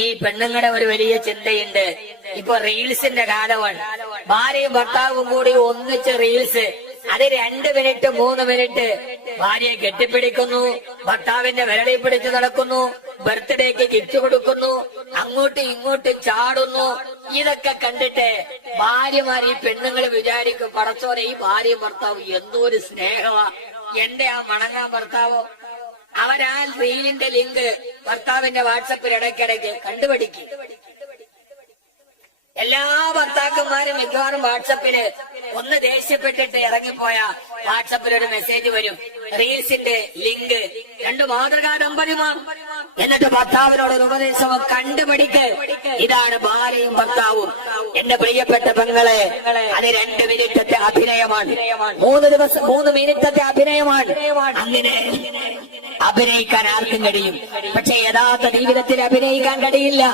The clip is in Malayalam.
ഈ പെണ്ണുങ്ങളുടെ ഒരു വലിയ ചിന്തയുണ്ട്. ഇപ്പൊ റീൽസിന്റെ കാലമാണ്. ഭാര്യയും ഭർത്താവും കൂടി ഒന്നിച്ച് റീൽസ്, അത് 2 മിനിറ്റ് 3 മിനിറ്റ് ഭാര്യയെ കെട്ടിപ്പിടിക്കുന്നു, ഭർത്താവിന്റെ വിരളിൽ പിടിച്ച് നടക്കുന്നു, ബർത്ത്ഡേക്ക് ഗിഫ്റ്റ് കൊടുക്കുന്നു, അങ്ങോട്ടും ഇങ്ങോട്ടും ചാടുന്നു. ഇതൊക്കെ കണ്ടിട്ട് ഭാര്യമാർ, ഈ പെണ്ണുങ്ങൾ വിചാരിക്കും, പടച്ചോനെ ഈ ഭാര്യയും ഭർത്താവും എന്തോ ഒരു സ്നേഹമാ, എന്റെ ആ മണങ്ങാൻ ഭർത്താവോ. അവരാ റീലിന്റെ ലിങ്ക് ഭർത്താവിന്റെ വാട്സപ്പിൽ ഇടയ്ക്കിടയ്ക്ക് കണ്ടുപിടിക്കും. എല്ലാ ഭർത്താക്കന്മാരും മിക്കവാറും വാട്സപ്പില് ഒന്ന് ദേഷ്യപ്പെട്ടിട്ട് ഇറങ്ങിപ്പോയ വാട്സപ്പിൽ ഒരു മെസ്സേജ് വരും, റീൽസിന്റെ ലിങ്ക്, 2 മാതൃകാ ദമ്പതിമാർ. എന്നിട്ട് ഭർത്താവിനോടൊരു ഉപദേശം, കണ്ടുപിടിക്ക്, ഇതാണ് ഭാര്യയും ഭർത്താവും. എന്റെ പ്രിയപ്പെട്ട പെങ്ങളെ, അത് 2 മിനിറ്റത്തെ അഭിനയമാണ്, 3 മിനിറ്റത്തെ അഭിനയമാണ്. അങ്ങനെ അഭിനയിക്കാൻ ആർക്കും കഴിയും, പക്ഷെ യഥാർത്ഥ ജീവിതത്തിൽ അഭിനയിക്കാൻ കഴിയില്ല.